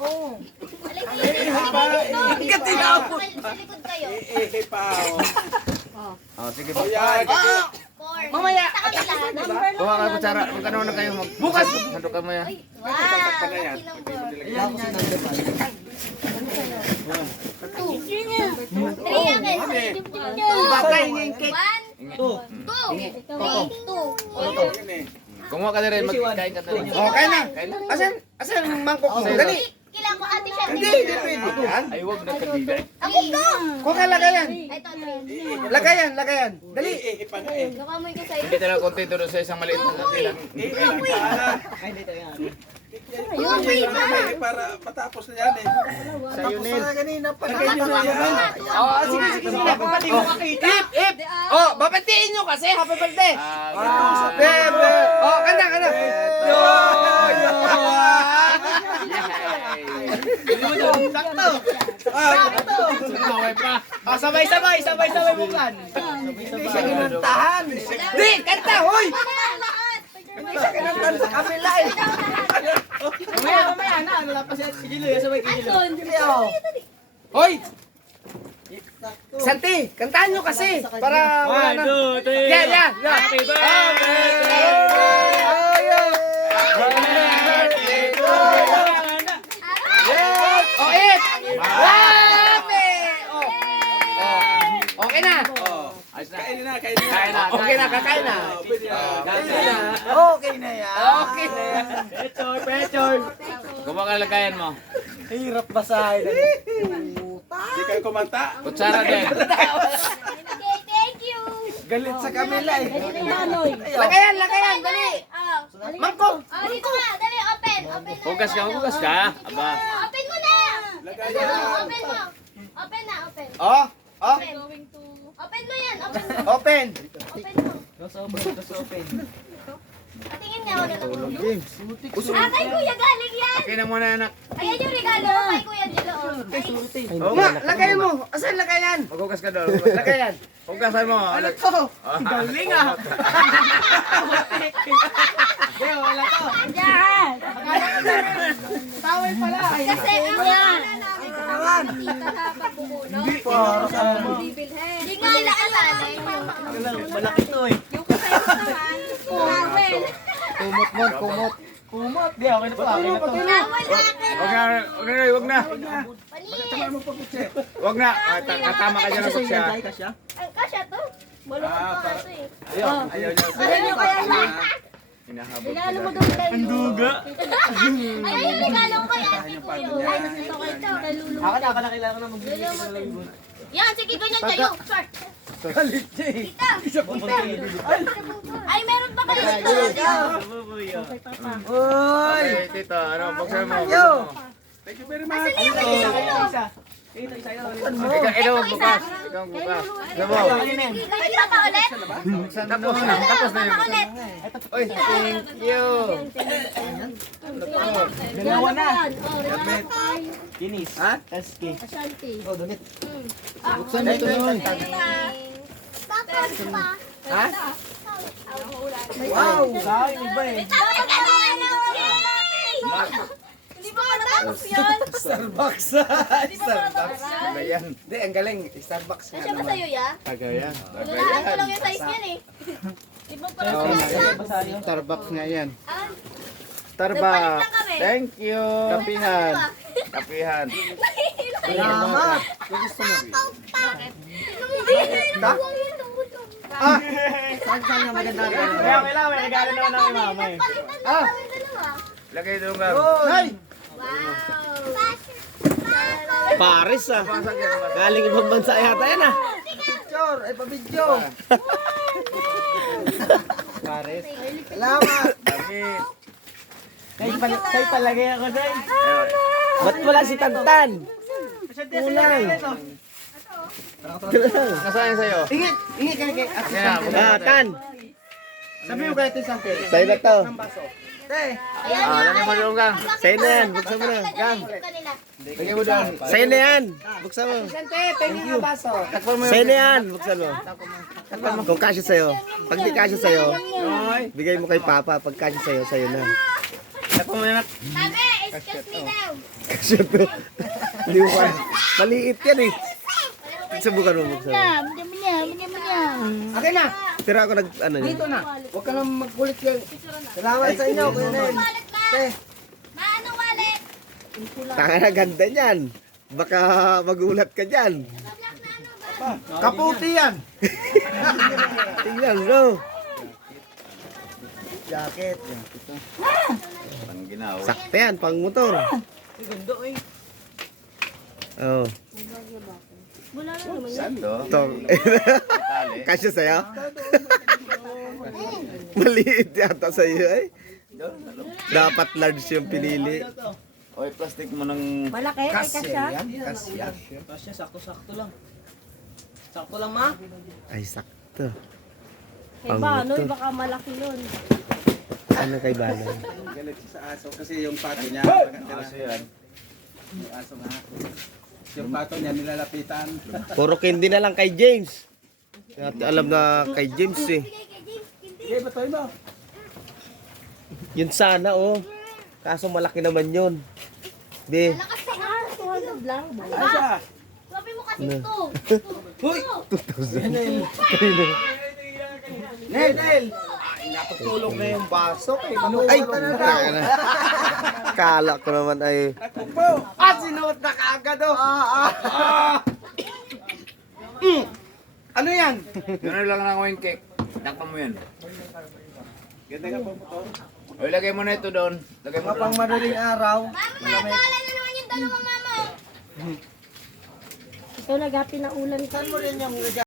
Oo. Balik sa likod kayo. Sige po. Four. Mamaya. Sa kanila. Kuha ka kutsara. Magkano na kayo mag... Bukas. Handukan mo yan. Wow. Lucky number. Two. Three again. Bagay ng cake. One. Two. Three. Two. Kumuha ka na rin. Magkain ka na rin. Okay na. Asan ang mangkok mo? Dali. Kailangan ko ate siya. Hindi pwede yan. Ay, huwag na kanina. Ako to. Kuha ka lagayan. Ito, three. Lagayan. Dali. Nakamoy ko sa'yo. Hindi talaga kontento doon sa isang maliit na kailan. Para matapos na yan eh. Tapos na kanina pa. Sige. Babatiin mo kakita. Babatiin nyo kasi. Happy birthday. Bebe! Oh, kanta. Sabay-sabay bukan. Hindi siya kinantahan. Di, kanta, hoy! Hindi siya kinantahan sa kabila eh. Mamaya na, nalapas yan. Sigilo, sabay sigilo. Hoy! Santi, kantahan nyo kasi. Para wala na. 1, 2, 3. Yeah. Happy birthday! Oh, it! Happy! Okay na. Kainin na. Okay na, kakain na. Pwede na. Okay na yan. Pechor. Kumuha ka na lagayan mo. Hirap basahin. Hindi kayo kumanta. Kutsara din. Okay, thank you. Galit sa kamila eh. Manoy. Lagayan, dali. Mangkok. Oh, dito nga. Dali, open. Hugas ka. Aba. Open mo na. Open mo. Open na. Oh. Open mo yan. Open mo. Open. Patingin nga ako na. Kay Kuya galing yan. Okay na muna anak. Ayan yung regalo ko kay Kuya Dilo. Ma, lagayan mo. Asan lagayan? Maghugas ka doon. Lagayan. Hugasan mo. Ano to? Galing ah. Wala to. Diyan. Tawel pala. Kasi ang yan. Tita sa pagbubuno. Hindi nga nakasanay. Malaki to eh. Yung kasaya ko naman. Kumot. Kumot. Di, okay na to. Nawal akin. Huwag na. Panis. Huwag na. Katama ka dyan ng suksya. Ang kasya to. Malungkot pa ito eh. Ayaw niya. Alam niyo kaya na. Hinahabol Regalo mo ka doon kay Ang duga. Ayun yung regalo ko kay ate Kuya. Ay, ito ko ito. Ako na kailangan na magbibigay ng labon. Yan, sige, ganyan kayo. Start. Galit siya eh. Tita. Ay, meron pa kayo ito. Uy! Okay, tito. Ano, buksan mo. Yo! Thank you very much. Asan yung isa? Ikaw bukas. Ikaw bukas. Gabo. Ay, pa ulit? Tapos na. Tapos na yun. Pa ulit. Oy, thank you. Dalawa na. Kinis. Ha? SK. Ashanti. Oh, dunit. Buksan mo ito nun. Tapos pa. Ha? Wow! Kain iba eh. Tapos ka na Hindi ba matapos yan? Starbucks. Starbucks. Ano yan? Hindi, ang galing. Starbucks nga Nasya ba naman. sa'yo, ya? Tagayan. Lalaan ko lang yung size niyan eh. Di ba parang Starbucks nga yan. Ah, Starbucks. Nagpalit lang kami. Thank you. Kapihan. Kapihan. Salamat. Gusto mo? Ah! Saan yung maganda na? Kaya kailangan may regalo naman ng mama eh. Ah! Lagay doon ka. Ay! Wow! Paris ah. Galing ibang bansa yata yan ah. Picture! Ay, pa-video! Paris. Salamat! Damit. Kay palagay ako doon. Ba't wala si Tantan? Kulang. Nasaan yung sa'yo? Ingi kay Yan na. Tan. Sabi mo kay Tisante. Sa'yo na to. Lagay mo doon ka. Sa'yo na yan. Buksan mo na. Gang. Lagay mo doon. Sa'yo na yan. Buksan mo. Thank you. Takpan mo Sa'yo na yan. Buksan mo. Kung kasya sa'yo. Pag di kasya sa'yo, bigay mo kay Papa. Pag kasya sa'yo, sa'yo na. Takpan mo yan. Sabi, excuse me daw. Kasya to. Hindi mo pa. Maliit yan eh. Subukan mo buksan. Akin na. Pero ako ano yun. Dito na. Huwag ka lang magkulit yan. Salamat sa inyo, Kuya Nel. Wallet ma. Te. Ma, anong wallet? Tanga na ganda niyan. Baka magulat ka dyan. Kaputi yan. Tingnan bro. Jacket. Pang ginaw. Sakto yan, pang motor. Oh. Saan to? Ito. Kasya sa'yo? Maliit yata sa'yo eh. Dapat large yung pinili. Oy, plastic mo ng... Malaki, ay kasya. Kasya. Kasya, sakto-sakto lang. Sakto lang, ma. Ay, sakto. Kay Banoy, baka malaki yun. Ano kay Banoy? Galit siya sa aso kasi yung pato niya. Aso yan. Yung aso nga. Yung pato niya nilalapitan. Puro candy na lang kay James. At alam na kay James eh. Okay, batoy mo. Yun sana oh. Kaso malaki naman yun. Be. Lakas ka na. 200 lang. Ano siya? Sabi mo kasi ito. Huy! Nel, Nel! Ay, nakatulog na yung baso. Ay, Ay, manuwa na daw. kala ko naman ay. Ah, sinuot na kaagad oh. Ano yan? Gano'n lang ng wine cake. Takpan mo yan. Ganda nga po motor. Oy, lagay mo na ito doon. Lagay mo Mapang doon. madaling araw. Mama, natala na naman yung dalawang mama. Ito naghapi na ulan ka. Saan mo rin yung